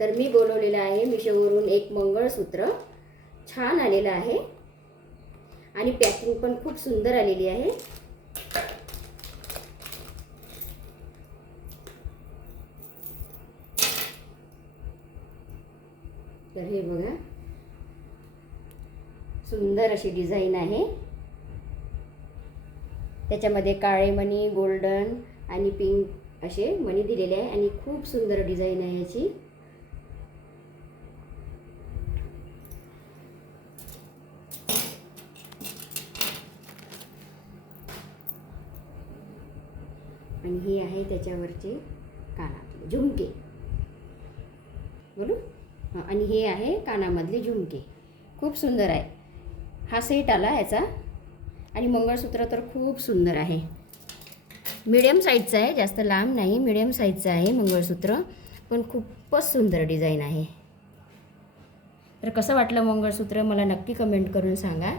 तर मी बोलवलेलं आहे मिशोवरून एक मंगळसूत्र. छान आलेलं आहे आणि पॅकिंग पण खूप सुंदर आलेली आहे. तर हे बघा, सुंदर अशी डिझाईन आहे. त्याच्यामध्ये काळे मणी, गोल्डन आणि पिंक असे मणी दिलेले आहे आणि खूप सुंदर डिझाईन आहे याची. आणि ही आहे त्याच्यावरचे कानातले झुमके, बोलू. आणि हे आहे कानामधले झुमके, खूप सुंदर आहे. हा सेट आला याचा. आणि मंगळसूत्र तर खूप सुंदर आहे. मिडियम साईजचं आहे, जास्त लांब नाही, मिडियम साईजचं आहे मंगळसूत्र, पण खूपच सुंदर डिझाईन आहे. तर कसं वाटलं मंगळसूत्र मला नक्की कमेंट करून सांगा.